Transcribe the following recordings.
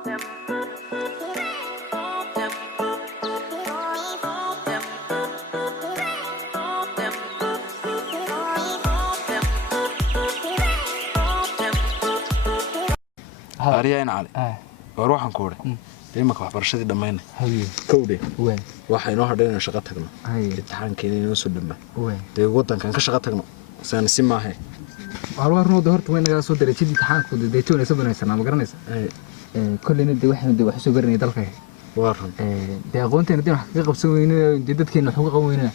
أريان علي وأروح نكوري دايما waxbarashadii dhameeyna kowde waxa inoo hadhayna shaqo tagno imtixaankii inoo soo dhamaa de wadankan ka shaqo tagno saan si maahay warno horta way naga soo dareejin imtixaanku deeytoona soo banaysan ma garanaysa kullina de wax soo baranay dalka waran de aqoonteena wax ka qabsan weynaa dadkeena wax uga qaweynaa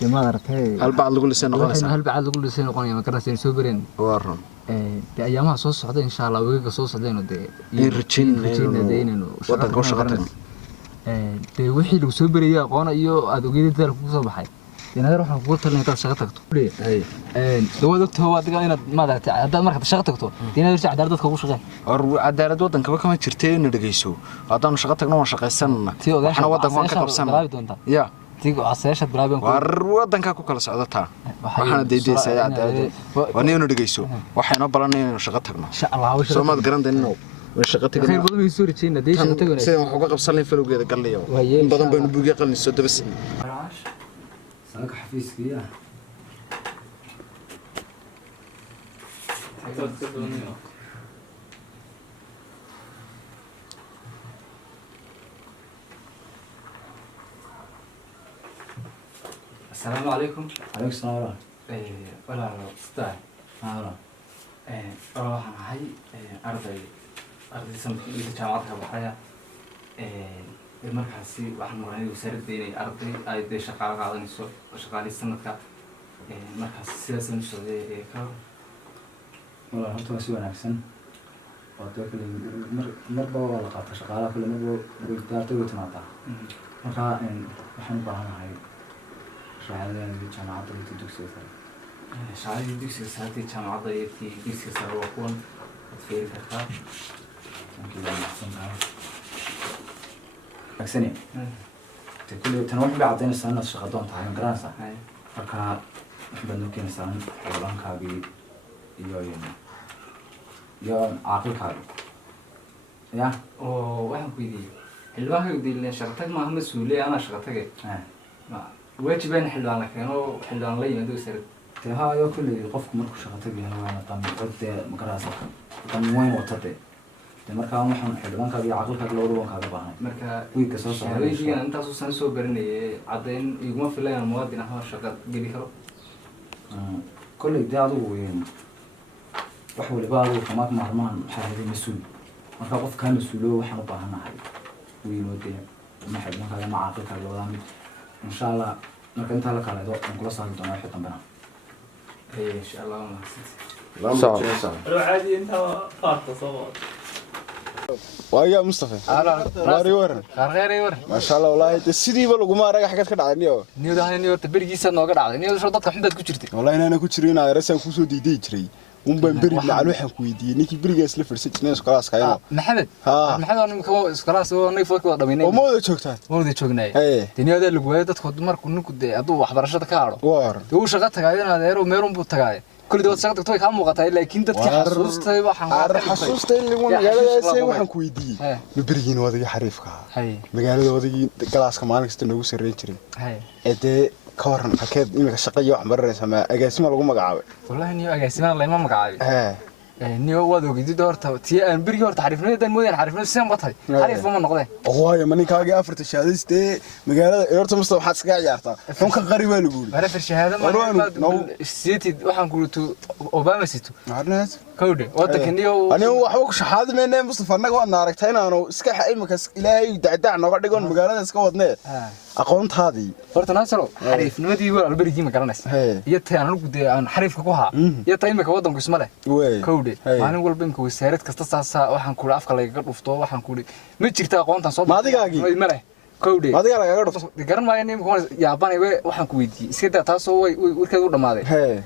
de ma aragtay hal baad lagu lisay noqonaysa hal baad lagu lisay noqonaya ma garanaysa soo bareen waran de ayaamaha soo socda insha Allah weega soo socdayno de rajin deynayno wadanka u shaqo tagno de wixii lagu soo bariyay aqoon iyo aad ogeeyay dalka ku soo baxay inaad waxaan ku talinayaa inaad shaqo tagto dawada adiga inaad ma aragtay haddaad marka shaqo tagto inaad irjaa cadaalad dadka ugu shaqeyn or cadaalad wadanka kama jirtay in dhageyso haddaan shaqo tagno waan shaqaysanna waxna wadanka waan ka qabsanaa ya tigo aseeshad bilaabeen war wadanka ku kala socdata waxana deedeysay cadaalad waan inuu dhageyso waxayna balanay inaan shaqo tagno insha Allah Soomaad garanayno way shaqo tagno khayr badan soo rajayna de shaqo tagno sidaan wax uga qabsanay falowgeeda galliyo in badan baynu buugiga qalniso dabas سانك حفيز كيا السلام عليكم. عليكم السلام. ولا استاذ. ها. روح أنا هاي أرضي سمكي جامعتها بحياة. markaasi waxaan maraynay wasaaraddeena arday ay de shaqaale qaadanayso shaqaalii sanadka markaas sidaas aan socday ka wala horta si wanaagsan oo dadka marba waa la qaataa shaqaalaha kale marba wadaarta way timaadaa marka waxaan u baahanahay shaqaalaha jaamacadda iyo dugsiga sare shaqaalii dugsiga sare jaamacadda iyo dugsiga sare waa kuwan fiiri kartaa أحسني. تقول تنوح بعدين السنة الشغلات تاعي مقرانسة. فكا نحب نمكن السنة أولان كابي يا عاقل كابي. يا. واحد كذي. الواحد يدي اللي شغلتك ما هم مسؤولية أنا شغلتك. ما واجبين حلوانك كانوا حلوان لي ما دوسر. تها يا كل يقف مركو شغلتك يعني أنا طم قد مقرانسة. طم وين وتدي. marka waxaan xidhanka iyo aqalka loo waan kaaga baahnay marka wiilka soo saaray inta soo san soo baranayay cadeyn iguma filayaan muwaadin ah shaqo geli karo kulli daadu weyn wax waliba uu kama maarmaan xaaladii mas'uul marka qof ka mas'uulo waxaan u baahanahay wiil wadaya ma xidhanka ma aqalka loo waan insha Allah marka inta la kala do aan kula saari doonaa wixii dambana insha Allah ma صح عادي انت فارطه صوت ويا مصطفى واري ورن غير ما شاء الله والله sidiiba lagu ma araga xagad ka dhacayniyo niyo bergiisa nooga dhacday niyo soo dadka xumad ku jirtay wallahi inaan ku jirin aan rasan ku soo diiday jiray baan beri macal waxaan ku weydiiyay ninkii berigaas la firsay jinay iskalaas kaayno maxamed oo iskalaas oo nay foodka wada dhameynay oo mooda joogtaan mooda joognay diniyada lagu weeyo dadku markuu ninku de aduu waxbarashada ka haro uu shaqo tagaayna adeero meelun buu tagaay كل دوت سقطك توي كم وقتها لكن تدك حسوستي وحن حسوستي اللي هو مقالة waxaan ku weydiiyay berigiin wadagi xariifka magaalada wadagi galaaska maalin kasta nagu sareyn jiray ee ka waran xakeed imika shaqeeyo wax baranaysa ma agaasima lagu magacaabay wallahi niyo agaasima la ma magacaabay niyo wad ogidid horta tii aan berigi horta xariifnimada moodan xariifnimada seen batay xariif ma noqdeen waayo maninkaaga afarta shahaadiste magaalada horta mustafa waxaad iska ciyaartaa xunka qariba lagu yiri wala fir shahaada ma siitid waxaan ku ruto obama siito arnaas kowde wadanka niyo anigu waxba ku shahaad meena mustafa anaga waan aragtay inaanu iska imika ilaahay dacdac noga dhigon magaalada iska wadnee aqoontaadii horta naasaro xariifnimadii waa berigi ma garanaysa iyo taan anigu de aan xariifka ku haa iyo taa imika wadanku isma leh kowde maalin walba imka wasaarad kasta saasa waxaan ku afka laga dhufto waxaan ku ma jirta aqoontan soo maadigaagi ma leh kowde maadiga laga dhufto garan maayo imka yaabanay iska daa taasoo way warkeedu dhamaaday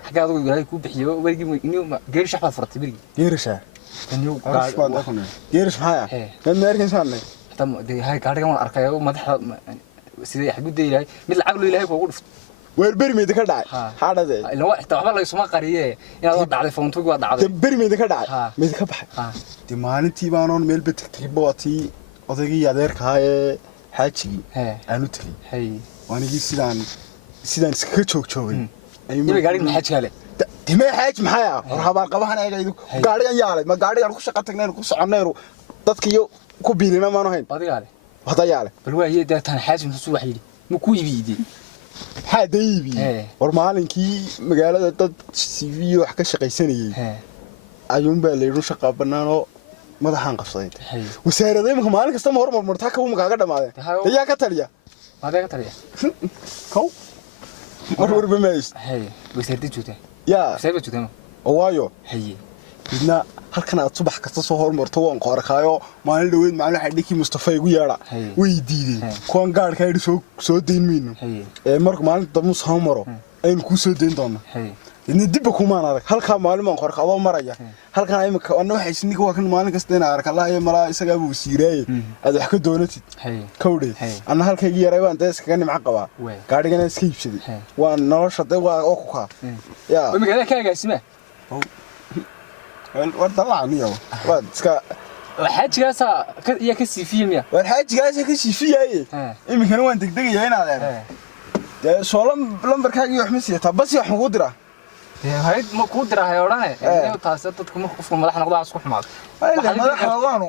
xagaad uu ilaahay ku bixiyo warigi inuu geeri shaxba fartay berigi geerisha inuu geerish maxaa kan meerkin saanay tam de hay gaariga waan arkayo madaxda sidii xagudda ilaahay mid lacag loo ilaahay kuugu dhufto weerberi meed ka dhacay haadade ila wax waxba la isuma qariye inaad wada dhacday foontugu waa dhacday beri meed ka dhacay meed ka baxay maalintii baan on meel batagtay booti odaygii adeerka ee xaajigi aanu tagay waanigi sidaan iskaga joogay ayuu gaariga xaaj kale timay xaaj maxay war habaan qabahan eegaydu gaarigan yaalay ma gaarigan ku shaqo tagneen ku soconayro dadkiyo ku biilina maanu hayn badigaale wada yaalay bal waa yeedaa tan xaaj muxuu wax yiri ma ku iibiyay حاديبي ورمالنكي مقالة دad CV wax ka shaqaysanayay ayuun baa leeyahay shaqo banaano madaxan qabsaday wasaaradda imka maalin kasta ma hormar martaa ka uma kaaga dhamaadeen ayaa ka taliya ka taliya kow war bamays wasaaradda joogta wasaaradda joogta waayo idna halkan aad subax kasta soo hormarto waan qoorkaayo maalin dhaweed macallin xidhiki Mustafa igu yeera way diideen kuwan gaarka ay soo deyn miino marka maalin dambe soo maro aynu ku soo deyn doona idna dib ku maan arag halka maalin aan qoorkaado maraya halkan ay imka wana waxa isniga waa kan maalin kasta inaan arka Allah iyo mala isaga buu siirey aad wax ka doonatid kawdhay ana halka igu yeeray waan deeska ka nimca qaba gaarigana iska iibsaday waan nolosha waa oo ku ka yaa imka ka gaasima والطلع نيو وادسكا حاجه يا كسيفيه ميا والحاجه كسيفيه اي كان وين دغدغيا هنا هذا سولم لمبركاغي wax misiyata bas wax ugu dira hayd ma ku dira hay orane inuu taasoo dadku ma qofku madax noqdo isku xumaad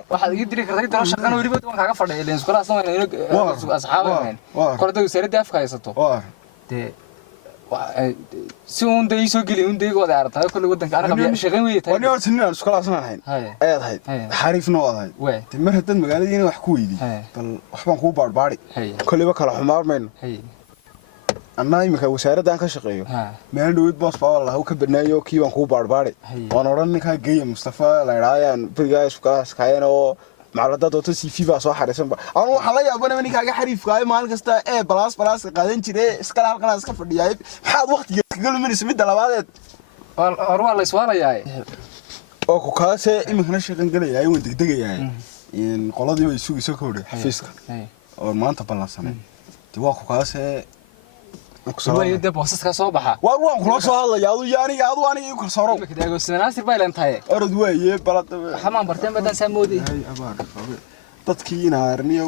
waxa ii diri kartay daro shaqan wariba waan kaaga fadhiyo leen iskula asmaan inuu asxaabeen kordo wasaaradda afka haysato si uun day soo gali uun day wada aragtay kulli wadanka anaga shaqeyn weeyay tahay wani horta ninaan iskula asnaanayn ayaad hayd xariifna wadahay timir hadan magaaladiina wax ku weydii bal waxbaan ku baarbaari kulliba kala xumaarmayno anna imika wasaaradda aan ka shaqeeyo meel dhaweyd boos baa wallahi ka banaayo kii baan ku baarbaari waan oran ninka geeyo Mustafa la yiraahdo bariga isku kaayeen oo معرضات وتسي في بقى صح حريصن بقى أنا وحلا يا أبونا مني كاجا حريف كاي مالك استا إيه بلاس قاعدين شيء إسكال هالقنا إسكال فردياي حاد وقت يقولوا مني سميد دلوقتي أروح على سوارة ياي أو كاسة إمكانش شغل قلي ياي وين تقدر ياي إن قلادي بيسوق يسوقه حفيزك أو ما أنت بلاسنا تبغى كاسة هو يده بوسس ka soo baxa waan kula soo hadlayaa yaadu ani ku soo roog kidaago sinaasir bay leentahay orod weeye balad xamaan barteen badan samoodi abaar dadkii inaarniyo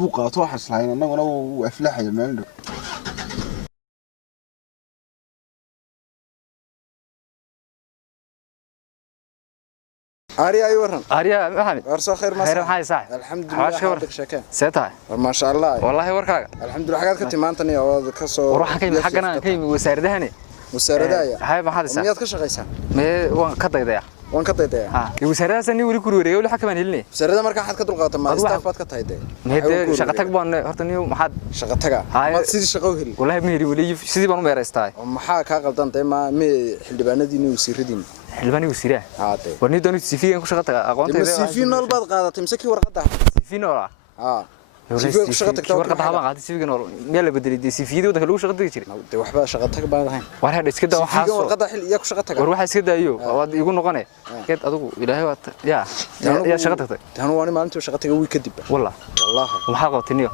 buu qaato wax islaayna anaguna uu aflaxay meel dhow أريا يورن أريا محمد ورسو خير ما خير محمد صح الحمد لله عندك شكا سيتها ما شاء الله والله وركاga الحمد لله حاجات كنت maantani oo ka soo ruuxa kay xaqana kay wasaaradahani wasaaradaya hay ma hadisa miyaad ka shaqeysaa waan ka dayday waan ka dayday wasaaradda ni wali ku wareeyo wali xakaman helnay wasaaradda marka xad ka dulqaato ma staff baad ka tahay meede shaqo tag baan horta niyo maxad shaqo taga ma sidii shaqo heli wallahi ma heli wali sidii baan u meeraystay maxaa ka qaldan ma xildhibaanadii wasiiradii xildhibaani wasiira haade warni doonid CV-gan ku shaqo taga aqoonteeda CV nool baad qaadatay mise kii warqada CV nool CV shaqo tagta warqada haba qaadi CV nool meel la bedelay CV-da wadka lagu shaqo tagi jiray waxba shaqo tag baan ahayn war hadda iska daa waxa warqada xil iyo ku shaqo taga war waxa iska daayo waad igu noqonay keed adigu ilaahay waa ya shaqo tagtay tan waan maalintii shaqo taga wiil kadib wallahi waxa qabtiniyo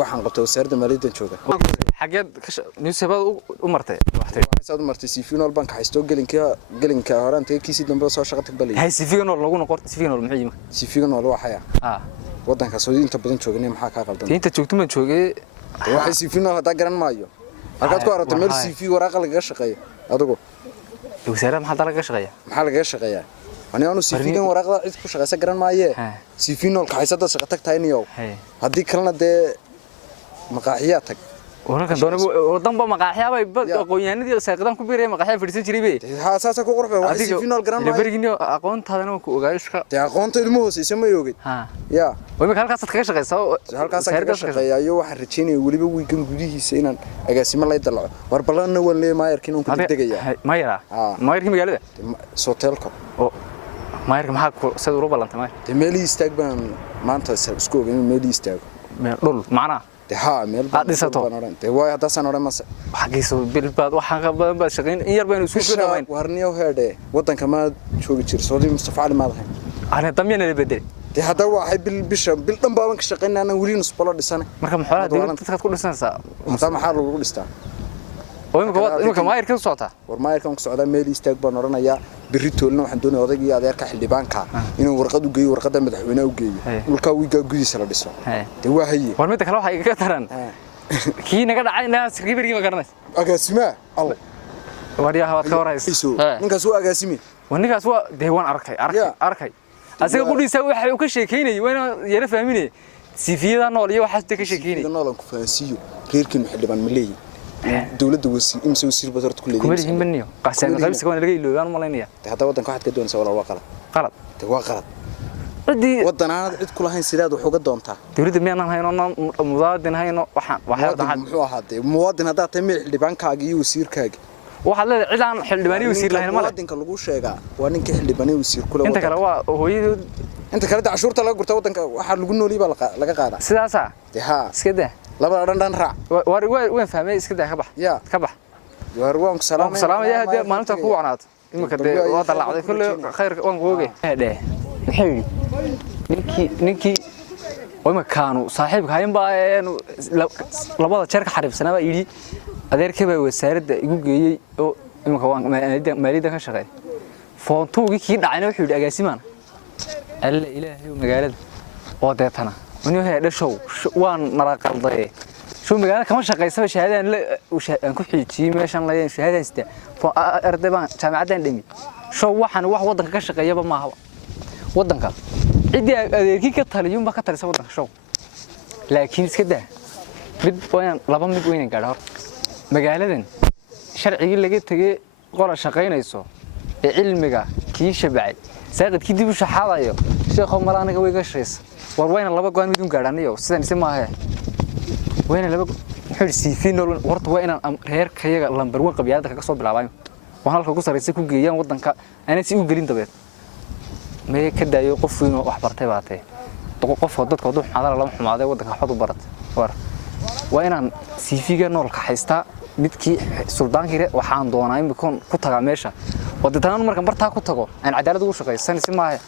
waxaan qabtay wasaaradda maaliyadda jooga xageed newspaper u martay waxaad martay CV nool bank haysto gelinka horaan tagay kiisi dambe soo shaqo tag balay hay CV nool lagu noqon CV nool muxuu yimid CV nool waxa wadanka Soomaaliya badan joognay maxaa ka qaldan inta joogto ma joogay waxay CV nool hada garan maayo halkaad ku aragtay meel CV waraq laga shaqeeyo adigu wasaaradda maxaa laga shaqeeyaa maxaa laga shaqeeyaa أنا CV-gan waraqda cid ku shaqeysa garan maaye CV nool ka haysada shaqo tag tahay niyow hadii kalena de maqaaxiya tag وركن دونه ودنبا مقاحيا باي aqoonyahanadii saaqadan ku biiray maqaaxiya fadhiisan jiray bay haasaasa ku qurxay wax si final garan maayo berigino aqoontaadana ku ogaayshka aqoonta ilmo hooseysa ma yoogay ya way halkaas kaga shaqeysaa halkaas kaga shaqeeyaa waxaan rajeynayaa waliba wiigan gudihiisa inaan agaasimo la dalaco war balana waan leeyahay maayarkiin uu ku degdegaya maayarkii magaalada hotelka oo maayarka maxaa sida uu balantay maayar meeli istaag baan maanta isku ogeyn meeli istaag dhul macna ها ميل بان ده واي هذا سنة ما حقيقة بالبعض وحنا بدن بشغين إن يربين وسوق كمان وهرنيو هذا وطن كمان شو بيصير سعودي مصطفى على ماله أنا تمين اللي بدري dee hadda waxay bil dhan baaban ka shaqaynaa anaan weli nusbalo dhisanay marka maxaa dawladda dadka ku dhisanaysaa hadda maxaa lagu dhistaa oo imika maayirka u socota war maayirkan ku socda meel istaag baan oranayaa berri toolna waxaan doonayaa odaygii adeerka xildhibaanka inuu warqad u geeyo warqadda madaxweynaha u geeyo dhulka wiiga gudiisa la dhiso dee waa haye war mid kale waxa iga taran kii naga dhacayna sirkiibirkii ma garanaysa agaasima allah wariyaha waad ka warayso ninkaas waa agaasime ninkaas waa deewaan arkay asaga qudhiisa waxa uu ka sheekeynay wayna yara fahminay sifiyada nool iyo waxa ka sheekeynay noolan ku fahansiyo reerkin xildhibaan ma leeyahay dawladda wasiir badartu ku leeyahay kuma lihin baniyo qaxsan qaybsiga waan laga ilooyaan malaynaya hadda wadanka waxaad ka doonaysaa walaal waa qalad waa qalad cidii wadanaanad cid ku lahayn sidaad wax uga doontaa dawladda miyaan hayno muwaadin hayno waxaan muxuu ahaatay muwaadin hadda tahay xildhibaankaaga iyo wasiirkaaga waxa la cid aan xildhibaani wasiir lahayn ma muwaadinka lagu sheegaa waa ninka xildhibaani wasiir kula inta kale waa hooyadood inta kale cashuurta laga gurta wadanka waxa lagu nooliyay baa laga qaadaa sidaasa ha iska daa laba dhan raac waan fahmay iska daa ka bax war waan ku salaamaya hadda maalinta ku wacnaad imika de waa dalacday kullu khayr waan googay dheeh ninkii oo kaanu saaxiibka hayn baa labada jeer ka xariifsanaa yiri adeerkay baa wasaaradda igu geeyay oo imika waan maaliyada ka shaqeey foontuugii kii dhacayna wuxuu yiri agaasimaan alla ilaahay magaalada oo deetana inuu heedhashow waan maraqalday شو مقالة كمان شقي سوى شهادة أن كل شيء ماشان لا شهادة است فأردبان جامعة دمي شو واحد وضن كشقي يبى ما هو وضن كا عندي كي كتر يوم ما كتر سوى وضن شو لكن كده بد وين لبام بد وين قدر مقالة دين شرعي اللي جت تجي قرا شقينا يسوع علمك كي شبعي ساقد كده وش حاضر شيخ مرانا قوي قشريس وين لبا قوان بدون قدرنيو سيدنا سماها وين لبا حل سيفين ورط وين reer kayaga lambar 1 qabyaalada ka soo bilaabay waxaan halka ku sareysay ku geeyaan wadanka ana si u gelin dabeed ma ka daayo qof inuu wax bartay baatay qof dadka waddo xadar lama xumaaday wadanka xad u barat waa inaan siifiga nool ka haystaa midkii suldaankiire waxaan doonaa in ku taga meesha wadadaan markan bartaa ku tago aan cadaalad ugu shaqeysan si maaha